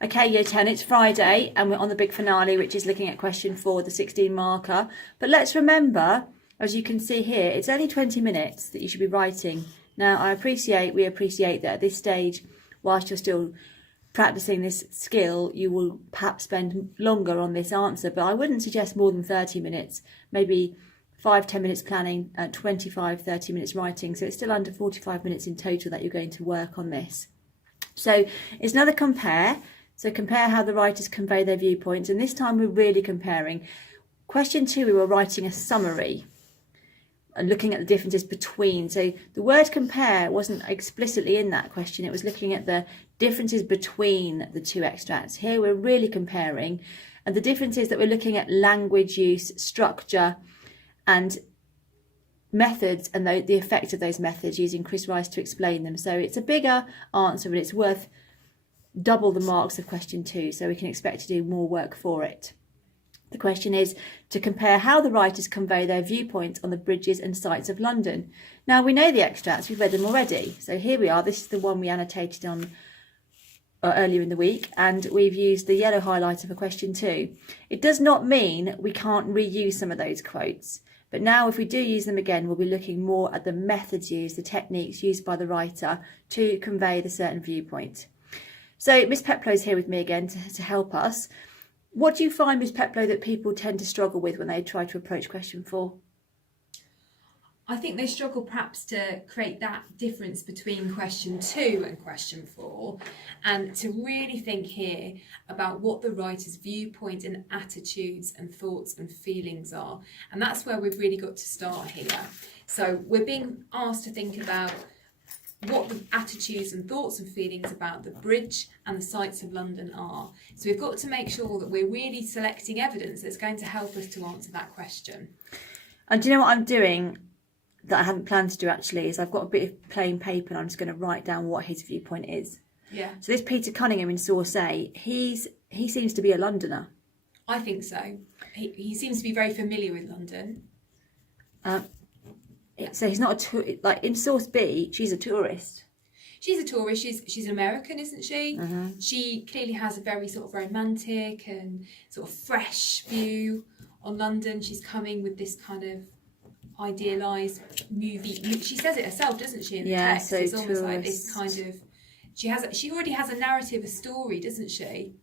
Okay, Year 10, it's Friday and we're on the big finale, which is looking at question 4, the 16 marker. But let's remember, as you can see here, it's only 20 minutes that you should be writing. Now, we appreciate that at this stage, whilst you're still practicing this skill, you will perhaps spend longer on this answer, but I wouldn't suggest more than 30 minutes, maybe 5-10 minutes planning, 25-30 minutes writing. So it's still under 45 minutes in total that you're going to work on this. So it's another compare. So compare how the writers convey their viewpoints. And this time we're really comparing. Question 2, we were writing a summary and looking at the differences between. So the word compare wasn't explicitly in that question. It was looking at the differences between the two extracts. Here we're really comparing. And the difference is that we're looking at language use, structure, and methods, and the effect of those methods, using Chris Rice to explain them. So it's a bigger answer, but it's worth double the marks of question 2, so we can expect to do more work for it. The question is to compare how the writers convey their viewpoints on the bridges and sights of London. Now, we know the extracts, we've read them already. So here we are, this is the one we annotated on earlier in the week, and we've used the yellow highlighter for question 2. It does not mean we can't reuse some of those quotes, but now if we do use them again, we'll be looking more at the methods used, the techniques used by the writer to convey the certain viewpoint. So Miss Peplow is here with me again to help us. What do you find, Miss Peplow, that people tend to struggle with when they try to approach question 4? I think they struggle perhaps to create that difference between question 2 and question 4, and to really think here about what the writer's viewpoint and attitudes and thoughts and feelings are. And that's where we've really got to start here. So we're being asked to think about what the attitudes and thoughts and feelings about the bridge and the sights of London are. So we've got to make sure that we're really selecting evidence that's going to help us to answer that question. And do you know what I'm doing that I hadn't planned to do actually, is I've got a bit of plain paper and I'm just going to write down what his viewpoint is. Yeah. So this Peter Cunningham in Source A, he seems to be a Londoner. I think so. He seems to be very familiar with London. So he's not like in Source B, she's a tourist. She's a tourist. She's an American, isn't she? Mm-hmm. She clearly has a very sort of romantic and sort of fresh view on London. She's coming with this kind of idealised movie. She says it herself, doesn't she? In the text, so it's almost tourists. like this kind of. She already has a narrative, a story, doesn't she?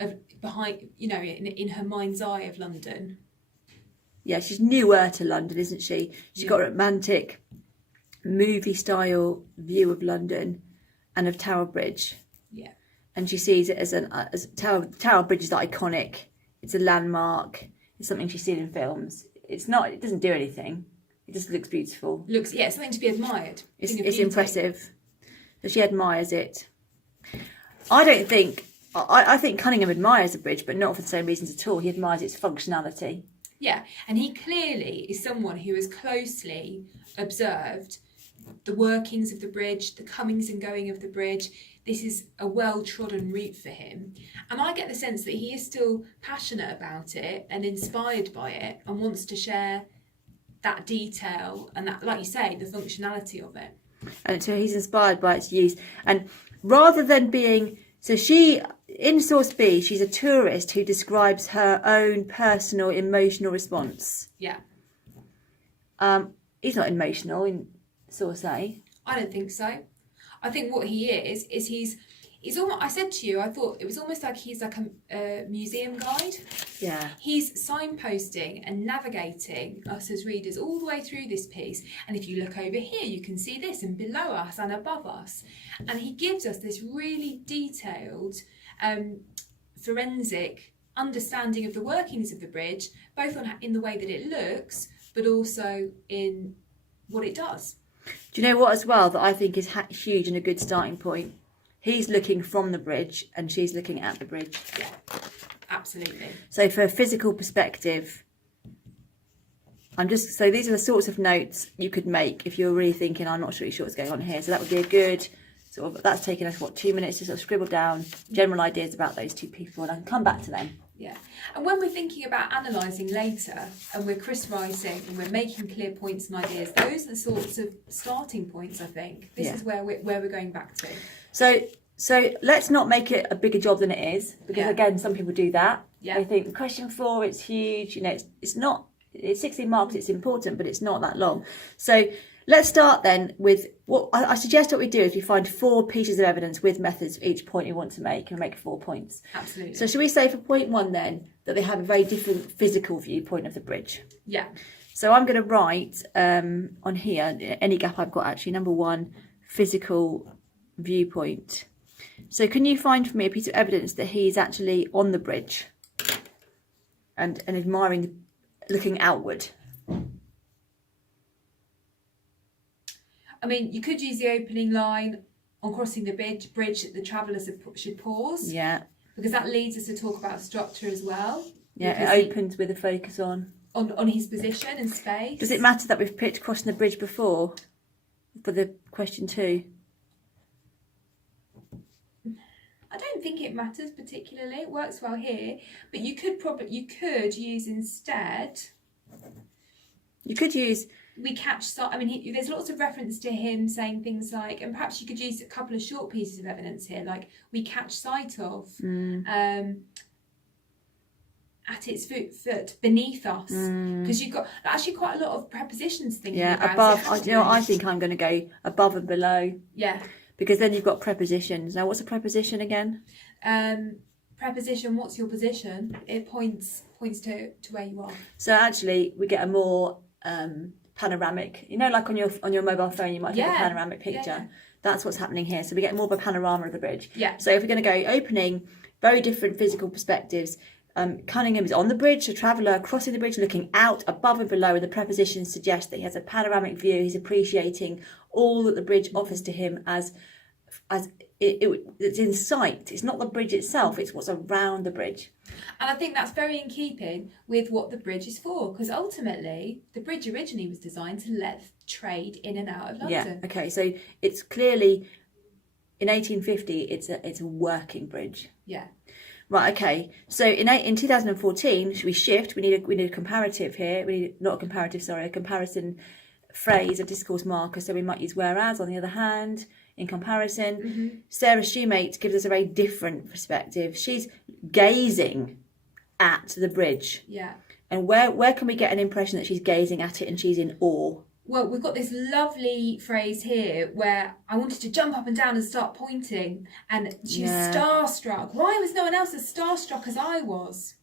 Of behind, in her mind's eye of London. Yeah, she's newer to London, isn't she? She's got a romantic movie-style view of London and of Tower Bridge. Yeah. And she sees it as Tower Bridge is iconic. It's a landmark. It's something she's seen in films. It doesn't do anything. It just looks beautiful. It's something to be admired. It's impressive. So she admires it. I think Cunningham admires the bridge, but not for the same reasons at all. He admires its functionality. Yeah, and he clearly is someone who has closely observed the workings of the bridge, the comings and going of the bridge. This is a well-trodden route for him. And I get the sense that he is still passionate about it and inspired by it and wants to share that detail and that, like you say, the functionality of it. And so he's inspired by its use. And rather than being... So she, in Source B, she's a tourist who describes her own personal emotional response. Yeah. He's not emotional in Source A. I don't think so. I think what he is he's almost, I said to you, I thought it was almost like he's like a museum guide. Yeah. He's signposting and navigating us as readers all the way through this piece. And if you look over here, you can see this, and below us and above us. And he gives us this really detailed forensic understanding of the workings of the bridge, both in the way that it looks, but also in what it does. Do you know what as well that I think is huge and a good starting point? He's looking from the bridge and she's looking at the bridge. Yeah, absolutely. So for a physical perspective, so these are the sorts of notes you could make if you're really thinking, I'm not really sure what's going on here. So that would be a good sort of, that's taken us, 2 minutes to sort of scribble down general ideas about those two people, and I can come back to them. Yeah, and when we're thinking about analysing later and we're Chris writing and we're making clear points and ideas, those are the sorts of starting points, I think. This is where we're going back to. So So let's not make it a bigger job than it is, because again, some people do that. Yeah. They think question 4, it's huge. You know, it's not. It's 16 marks. It's important, but it's not that long. So let's start then with what I suggest. What we do is we find 4 pieces of evidence with methods for each point you want to make, and make 4 points. Absolutely. So should we say for point 1 then that they have a very different physical viewpoint of the bridge? Yeah. So I'm going to write on here any gap I've got. Actually, number 1, physical viewpoint. So can you find for me a piece of evidence that he's actually on the bridge and admiring, looking outward? I mean, you could use the opening line on crossing the bridge that the travellers should pause. Yeah. Because that leads us to talk about structure as well. Yeah, it opens with a focus on his position and space. Does it matter that we've picked crossing the bridge before for the question 2? I don't think it matters particularly. It works well here, but you could use instead. You could use. We catch sight. I mean, there's lots of reference to him saying things like, and perhaps you could use a couple of short pieces of evidence here, like we catch sight of, at its foot beneath us, because you've got actually quite a lot of prepositions thinking about above. I think I'm going to go above and below. Yeah. Because then you've got prepositions. Now, what's a preposition again? Preposition, what's your position? It points to where you are. So actually, we get a more panoramic. You know, like on your mobile phone, you might take a panoramic picture. Yeah. That's what's happening here. So we get more of a panorama of the bridge. Yeah. So if we're going to go opening, very different physical perspectives. Cunningham is on the bridge, a traveller crossing the bridge, looking out, above and below, and the prepositions suggest that he has a panoramic view. He's appreciating all that the bridge offers to him as it's in sight. It's not the bridge itself, it's what's around the bridge. And I think that's very in keeping with what the bridge is for, because ultimately the bridge originally was designed to let trade in and out of London. Yeah, okay, so it's clearly, in 1850, it's a working bridge. Yeah. Right, okay. So in 2014, we shift. We need a comparative here. A comparison phrase, a discourse marker. So we might use whereas. On the other hand, in comparison, Sarah Shoemate gives us a very different perspective. She's gazing at the bridge. Yeah. And where can we get an impression that she's gazing at it and she's in awe? Well, we've got this lovely phrase here where I wanted to jump up and down and start pointing, and she was starstruck. Why was no one else as starstruck as I was?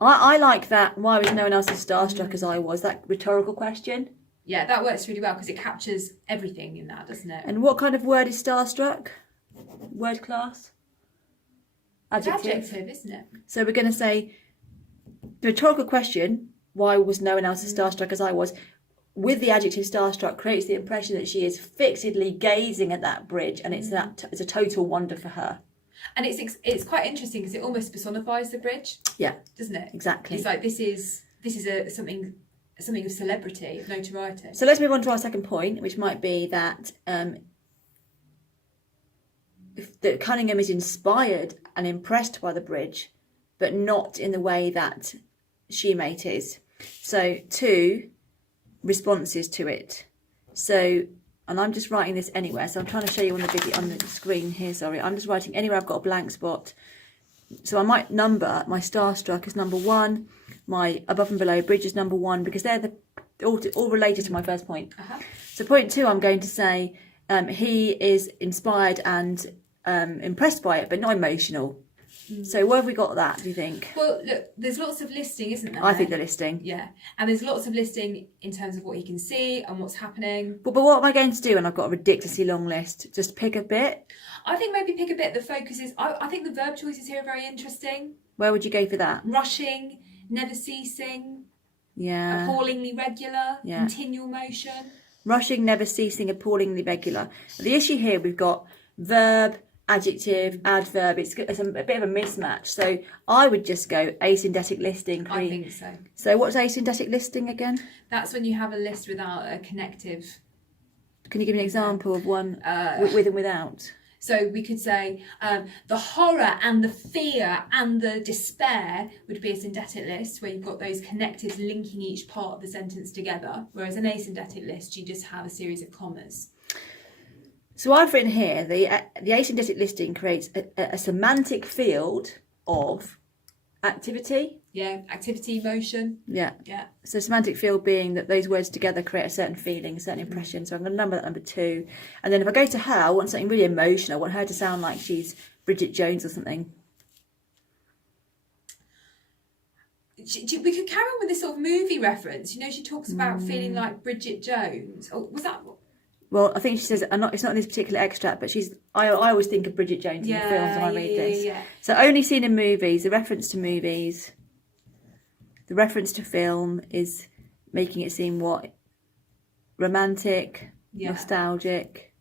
I like that. Why was no one else as starstruck as I was? That rhetorical question. Yeah, that works really well because it captures everything in that, doesn't it? And what kind of word is starstruck? Word class? Adjective. It's adjective, isn't it? So we're going to say the rhetorical question, why was no one else as starstruck as I was, with the adjective starstruck creates the impression that she is fixedly gazing at that bridge, and it's a total wonder for her. And it's quite interesting because it almost personifies the bridge. Yeah, doesn't it? Exactly. It's like this is something of celebrity, of notoriety. So let's move on to our second point, which might be that that Cunningham is inspired and impressed by the bridge, but not in the way that Shoemate is. So 2 responses to it. So, and I'm just writing this anywhere. So I'm trying to show you on the video on the screen here. Sorry, I'm just writing anywhere I've got a blank spot. So I might number my starstruck as number 1, my above and below bridge is number 1, because they're all related to my first point. So point 2, I'm going to say he is inspired and impressed by it, but not emotional. So where have we got that, do you think? Well, look, there's lots of listing, isn't there? I think the listing. Yeah, and there's lots of listing in terms of what he can see and what's happening. But what am I going to do when I've got a ridiculously long list? Just pick a bit? I think maybe pick a bit that focuses... I think the verb choices here are very interesting. Where would you go for that? Rushing, never ceasing, yeah, appallingly regular, continual motion. Rushing, never ceasing, appallingly regular. The issue here, we've got verb, adjective, adverb. It's a bit of a mismatch. So I would just go asyndetic listing. I think so. So what's asyndetic listing again? That's when you have a list without a connective. Can you give me an example of one with and without? So we could say the horror and the fear and the despair would be a syndetic list where you've got those connectives linking each part of the sentence together. Whereas an asyndetic list, you just have a series of commas. So I've written here, the asyndetic listing creates a semantic field of activity. Yeah, activity, motion. Yeah. Yeah. So semantic field being that those words together create a certain feeling, a certain impression. So I'm going to number that number 2. And then if I go to her, I want something really emotional. I want her to sound like she's Bridget Jones or something. We could carry on with this sort of movie reference. You know, she talks about feeling like Bridget Jones. Oh, was that? Well, I think she says, it's not in this particular extract, but I always think of Bridget Jones in the films when I read this. Yeah. So only seen in movies, the reference to movies, the reference to film is making it seem what? Romantic, nostalgic.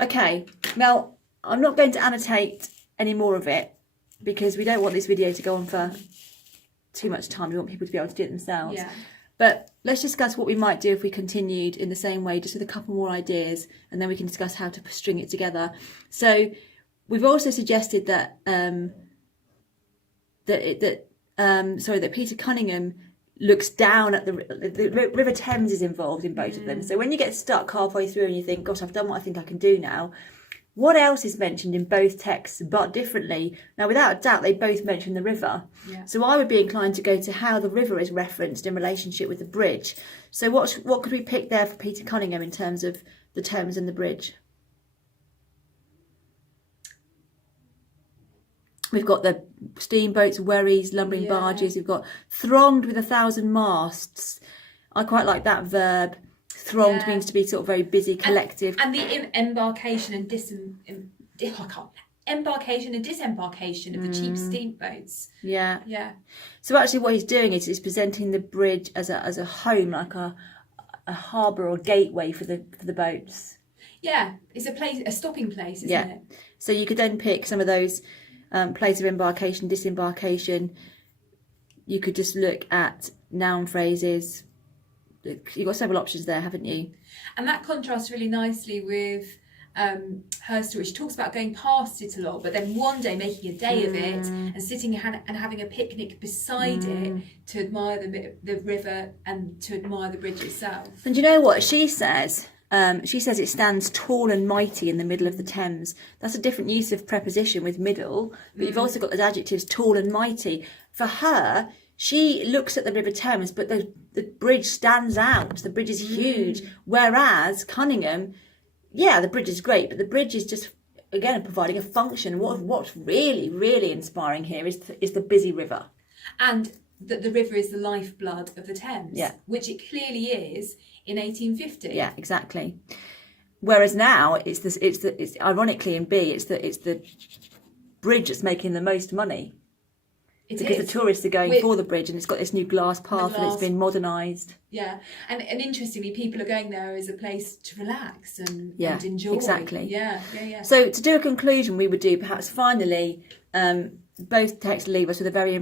Okay, now I'm not going to annotate any more of it because we don't want this video to go on for too much time. We want people to be able to do it themselves. Yeah. But let's discuss what we might do if we continued in the same way, just with a couple more ideas, and then we can discuss how to string it together. So we've also suggested that that Peter Cunningham looks down at the River Thames is involved in both of them. So when you get stuck halfway through and you think, gosh, I've done what I think I can do now, what else is mentioned in both texts but differently? Now, without a doubt, they both mention the river. Yeah. So I would be inclined to go to how the river is referenced in relationship with the bridge. So what could we pick there for Peter Cunningham in terms of the Thames and the bridge? We've got the steamboats, wherries, lumbering barges. We've got thronged with 1,000 masts. I quite like that verb. Thronged means to be sort of very busy, collective. And the embarkation and disembarkation of the cheap steamboats. Yeah. Yeah. So actually what he's doing is presenting the bridge as a home, like a harbour or gateway for the boats. Yeah. It's a stopping place, isn't it? So you could then pick some of those places of embarkation, disembarkation. You could just look at noun phrases. You've got several options there, haven't you? And that contrasts really nicely with her story. She talks about going past it a lot, but then one day making a day of it and sitting and having a picnic beside it to admire the river and to admire the bridge itself. And you know what she says? She says it stands tall and mighty in the middle of the Thames. That's a different use of preposition with middle, but you've also got those adjectives tall and mighty. For her, she looks at the River Thames, but the bridge stands out. The bridge is huge. Whereas Cunningham, the bridge is great, but the bridge is just, again, providing a function. What's really, really inspiring here is the busy river. And that the river is the lifeblood of the Thames, which it clearly is in 1850. Yeah, exactly. Whereas now it's ironically in B, it's the bridge that's making the most money. Because the tourists are going for the bridge and it's got this new glass path and it's been modernised. Yeah, and interestingly, people are going there as a place to relax and enjoy. Exactly. Yeah. So to do a conclusion, we would do perhaps finally, both texts leave us with a very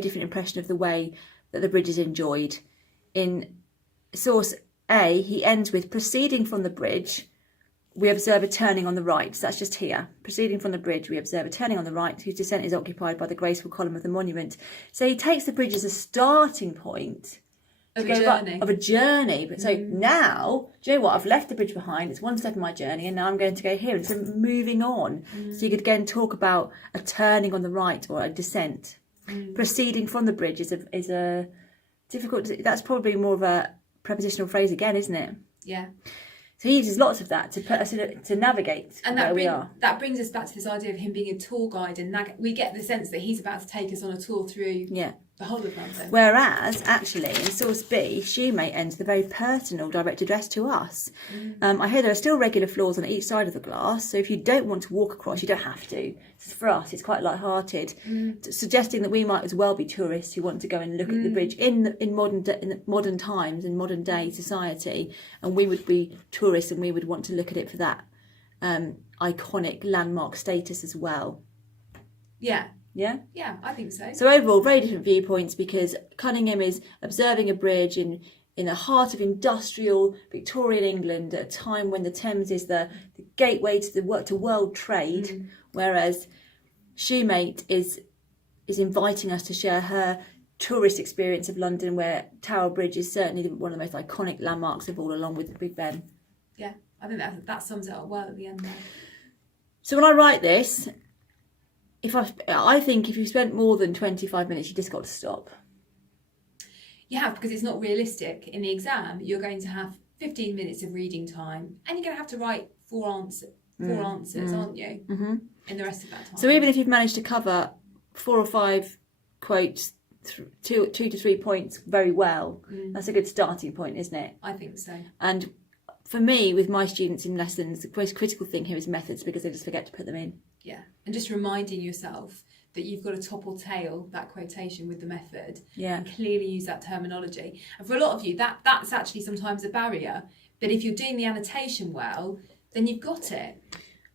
different impression of the way that the bridge is enjoyed. In source A, he ends with proceeding from the bridge. We observe a turning on the right. So that's just here. Proceeding from the bridge, we observe a turning on the right, whose descent is occupied by the graceful column of the monument. So he takes the bridge as a starting point of a journey. But so now, do you know what? I've left the bridge behind. It's one step in my journey, and now I'm going to go here. And so moving on. So you could again talk about a turning on the right or a descent. Proceeding from the bridge is a difficult. That's probably more of a prepositional phrase again, isn't it? Yeah. So he uses lots of that to put us to navigate where we are. That brings us back to this idea of him being a tour guide, and we get the sense that he's about to take us on a tour through the whole of London. Whereas, actually, in source B, she may ends the very personal direct address to us. I hear there are still regular floors on each side of the glass, so if you don't want to walk across, you don't have to. For us, it's quite light-hearted, suggesting that we might as well be tourists who want to go and look at the bridge in modern times, in modern day society, and we would be tourists and we would want to look at it for that iconic landmark status as well. Yeah. Yeah? Yeah, I think so. So overall, very different viewpoints, because Cunningham is observing a bridge in the heart of industrial Victorian England at a time when the Thames is the gateway to world trade, whereas Shoemate is inviting us to share her tourist experience of London, where Tower Bridge is certainly one of the most iconic landmarks of all, along with the Big Ben. Yeah, I think that sums it up well at the end there. So when I write this, I think if you spent more than 25 minutes, you just got to stop. You have, because it's not realistic. In the exam, you're going to have 15 minutes of reading time, and you're going to have to write four answers, aren't you? Mm-hmm. In the rest of that time. So even if you've managed to cover 4 or 5 quotes, 2 to 3 points very well, that's a good starting point, isn't it? I think so. And for me, with my students in lessons, the most critical thing here is methods, because they just forget to put them in. Yeah, and just reminding yourself that you've got to top or tail that quotation with the method, and clearly use that terminology. And for a lot of you, that's actually sometimes a barrier. But if you're doing the annotation well, then you've got it.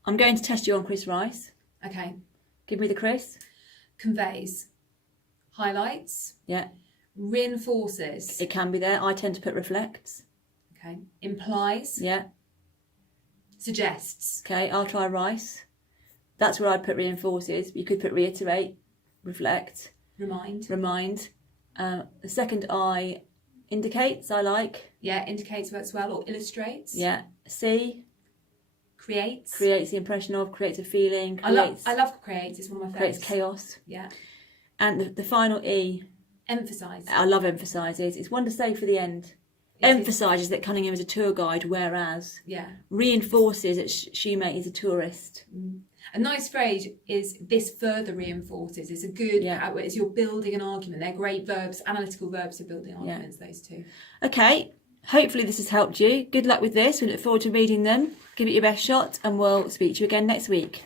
I'm going to test you on Chris Rice. Okay. Give me the Chris. Conveys. Highlights. Yeah. Reinforces. It can be there. I tend to put reflects. Okay. Implies. Yeah. Suggests. Okay, I'll try Rice. That's where I'd put reinforces. You could put reiterate, reflect, remind. The second I indicates, I like. Yeah, indicates works well, or illustrates. Yeah. C. Creates. Creates the impression of, creates a feeling. I love creates, it's one of my favourites. Creates chaos. Yeah. And the final E. Emphasise. I love emphasises. It's one to say for the end. Emphasises that Cunningham is a tour guide, whereas reinforces that Shoemate is a tourist. A nice phrase is this further reinforces. It's a good, it's you're building an argument. They're great verbs, analytical verbs for building arguments, those two. Okay, hopefully this has helped you. Good luck with this. We look forward to reading them. Give it your best shot, and we'll speak to you again next week.